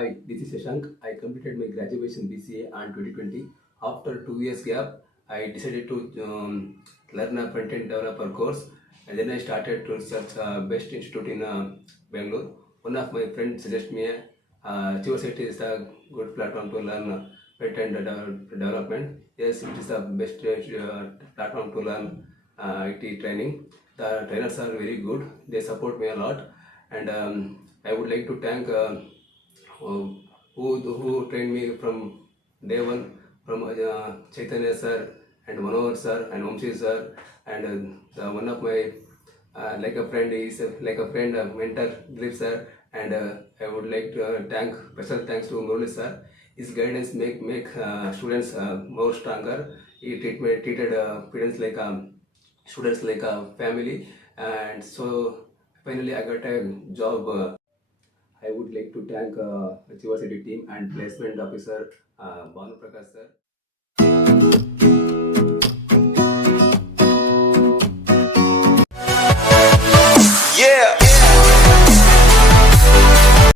Hi, this is Shasank. I completed my graduation BCA on 2020. After 2 years gap, I decided to learn a front-end developer course, and then I started to search best institute in Bangalore. One of my friends suggested me AchieversIT is a good platform to learn front-end development. Yes, it is the best platform to learn IT training. The trainers are very good. They support me a lot, and I would like to thank who trained me from day one, from Chaitanya sir and Manohar sir and Omshi sir, and one of my like a friend is like a friend mentor Dilip sir, and I would like to thank special thanks to Murli sir. His guidance make students more stronger. He treated students like a family, and so finally I got a job. I would like to thank Achievers team and placement officer Banu Prakash sir.